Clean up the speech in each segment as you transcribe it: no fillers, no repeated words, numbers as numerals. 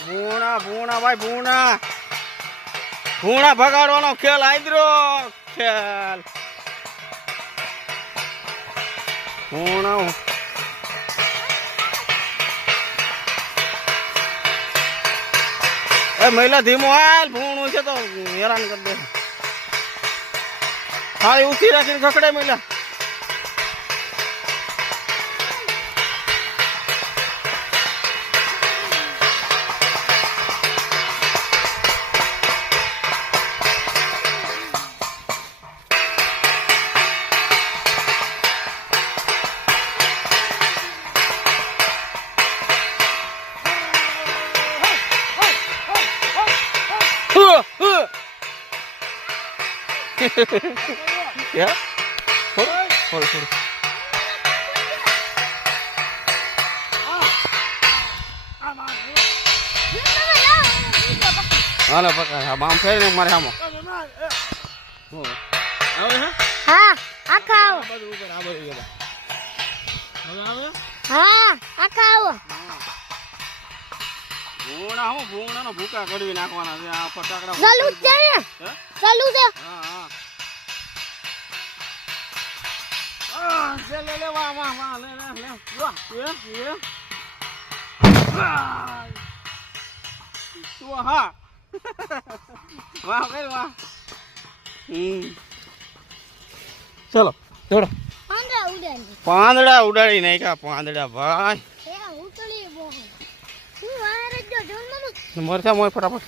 ભૂણા ભૂણા ભાઈ ભૂણા ભૂણા ભગાડવાનો ખેલ આદરો ખેલ ભૂણા એ મહિલા ધીમો હાલ ભૂણું છે તો હેરાન કરી દે થાળી ઊંચી રાખીને ખકડે મહિલા Yeah. Hold. Mana pakai? Abang fer yang mari hamo. Ha, akau. Ha, akau. ભૂણા હો ભૂણાનો ભૂકા કડવી નાખવાના છે આ ફટાકડા ચાલુ છે ચાલુ છે લે વાહ લે વાહ વાહ વાહ કઈ વાહ ચલો દોડો પાંદડા ઉડાડી નાખ્યા પાંદડા ભાઈ મરચા મોય ફટાફટ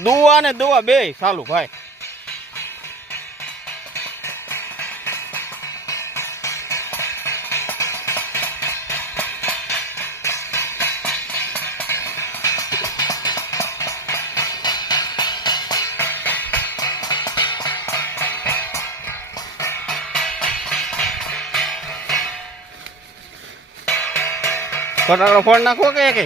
દુઆ ને દુઆ બે ચાલુ ભાઈ ફટાકડો ફોડ નાખો કે